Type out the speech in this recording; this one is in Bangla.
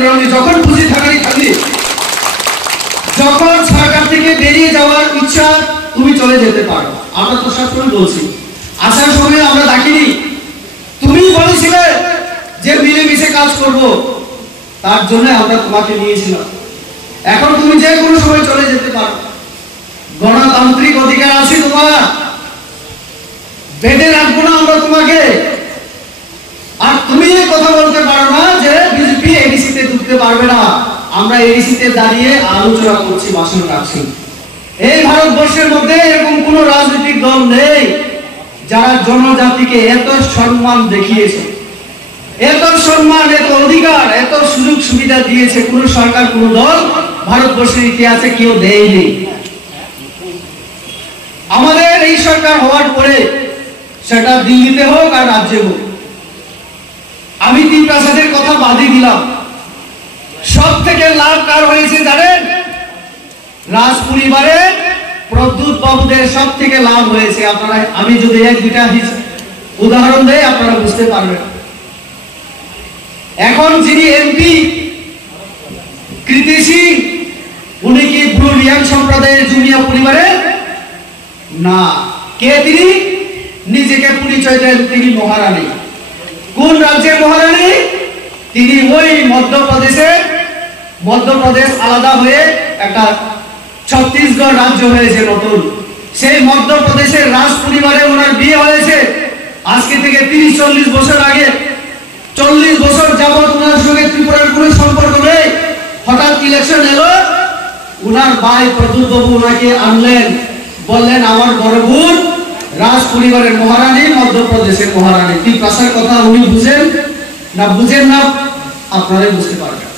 বেরোনি, যখন খুশি থাকারই খালি, যখন সরকার থেকে বেরিয়ে যাওয়ার ইচ্ছা তুমি চলে যেতে পারো। আমরা তো সবসময় বলছি, আসার সময় আমরা ডাকিনি, তুমি বলেছিলে যে মিলেমিশে কাজ করব, তার জন্য আমরা তোমাকে নিয়েছিলাম। এখন তুমি যে কোনো সময় চলে যেতে পারো, গণতান্ত্রিক অধিকার আছে তোমার, বেঁধে রাখবো না আমরা তোমাকে। আর তুমি কথা বলতে পারো না যে বিজেপি এডিসিতে ঢুকতে পারবে না। আমরা এডিসিতে দাঁড়িয়ে আলোচনা করছি, ভাষণ রাখছি। এই ভারতবর্ষের মধ্যে এরকম কোন রাজনৈতিক দল নেই যারা জনজাতিকে এত সম্মান দেখিয়েছে, এত সম্মান, এত অধিকার, এত সুযোগ সুবিধা দিয়েছে। কোন সরকার, কোন দল ভারতবর্ষের ইতিহাসে কেউ দেয়নি। আমাদের এই সরকার হওয়ার পরে, সেটা দিল্লিতে হোক আর রাজ্যে হোক, আমি তিন প্রাসাদের কথা বাদই দিলাম, সব থেকে লাভ কার হয়েছে জানেন? রাজ পরিবারের প্রদ্যুৎ বাবুদের সব থেকে লাভ হয়েছে। আপনারা, আমি যদি এক দুটা উদাহরণ দেই আপনারা বুঝতে পারবেন। এখন যিনি এমপি কৃতি সিং, উনি কি ব্রু রিয়াং সম্প্রদায়ের জুমিয়া পরিবারের না? কে তিনি? নিজেকে পরিচয় দেন তিনি মহারানী। কোন রাজ্যের মহারানী? তিনি ওই মধ্যপ্রদেশ আলাদা হয়ে একটা ছত্তিশগড় রাজ্য হয়েছে নতুন, সেই মধ্যপ্রদেশের রাজ পরিবারে ওনার বিয়ে হয়েছে। আজকে থেকে 30-40 বছর আগে, 40 বছর যাবৎ ওনার সঙ্গে ত্রিপুরার কোনো সম্পর্ক নেই। হঠাৎ ইলেকশন এলো, ওনার ভাই প্রদ্যুৎ বাবু ওনাকে আনলেন, বললেন আমার বড় বোন রাজ পরিবারের মহারানী, মধ্যপ্রদেশের মহারানী। কি প্রাসার কথা উনি বুঝেন না? বুঝেন না, আপনারাই বুঝতে পারবেন।